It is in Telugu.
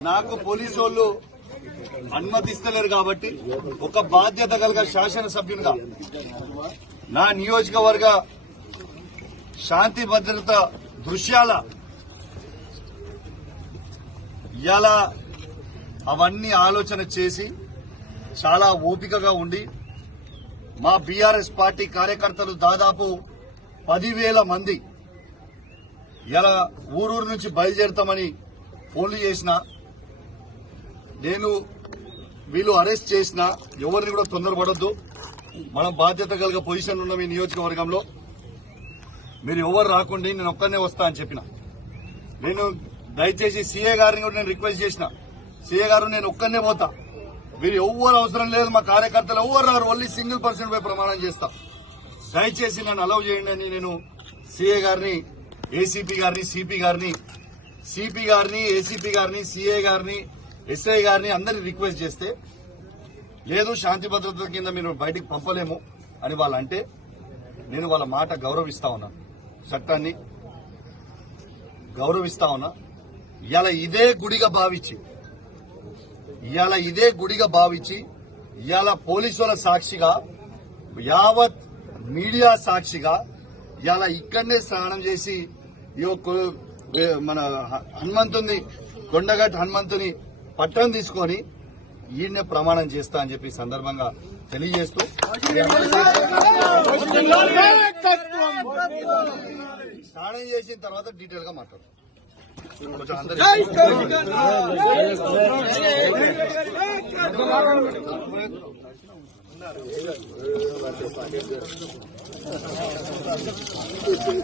నాకు పోలీసు వాళ్ళు అనుమతిస్తలేరు కాబట్టి ఒక బాధ్యత కలిగిన శాసనసభ్యునిగా నా నియోజకవర్గ శాంతి భద్రత దృశ్యాల ఇలా అవన్నీ ఆలోచన చేసి చాలా ఓపికగా ఉండి మా బీఆర్ఎస్ పార్టీ కార్యకర్తలు దాదాపు 10,000 మంది ఇలా ఊరూరు నుంచి బయలుదేరుతామని ఫోన్లు చేసిన నేను వీళ్ళు అరెస్ట్ చేసిన ఎవరిని కూడా తొందరపడొద్దు. మనం బాధ్యత కలిగిన పొజిషన్ ఉన్న మీ నియోజకవర్గంలో మీరు ఎవరు రాకుండా నేను ఒక్కనే వస్తా అని చెప్పిన. నేను దయచేసి సీఏ గారిని కూడా నేను రిక్వెస్ట్ చేసిన, సీఏ గారు నేను ఒక్కనే పోతా, మీరు ఎవ్వరు అవసరం లేదు, మా కార్యకర్తలు ఎవ్వరు రారు, ఓన్లీ సింగిల్ పర్సన్ పై ప్రమాణం చేస్తా, దయచేసి నన్ను అలౌ చేయండి అని నేను సీఏ గారిని, ఏసీపీ గారిని, సిపి గారిని, ఏసీపీ గారిని, సీఏ గారిని, ఎస్ఐ గారిని అందరినీ రిక్వెస్ట్ చేస్తే లేదు శాంతి భద్రతల కింద మీరు బయటికి పంపలేము అని వాళ్ళంటే నేను వాళ్ళ మాట గౌరవిస్తా ఉన్నా, చట్టాన్ని గౌరవిస్తా ఉన్నా. ఇవాళ ఇదే గుడిగా భావించి ఇవాళ పోలీసుల సాక్షిగా యావత్ మీడియా సాక్షిగా ఇవాళ ఇక్కడనే స్నానం చేసి మన హనుమంతుని కొండగట్టు హనుమంతుని పట్టం తీసుకొని ఈయన్నే ప్రమాణం చేస్తా అని చెప్పి సందర్భంగా తెలియజేస్తూ స్నానం చేసిన తర్వాత డీటెయిల్ గా మాట్లాడతాం.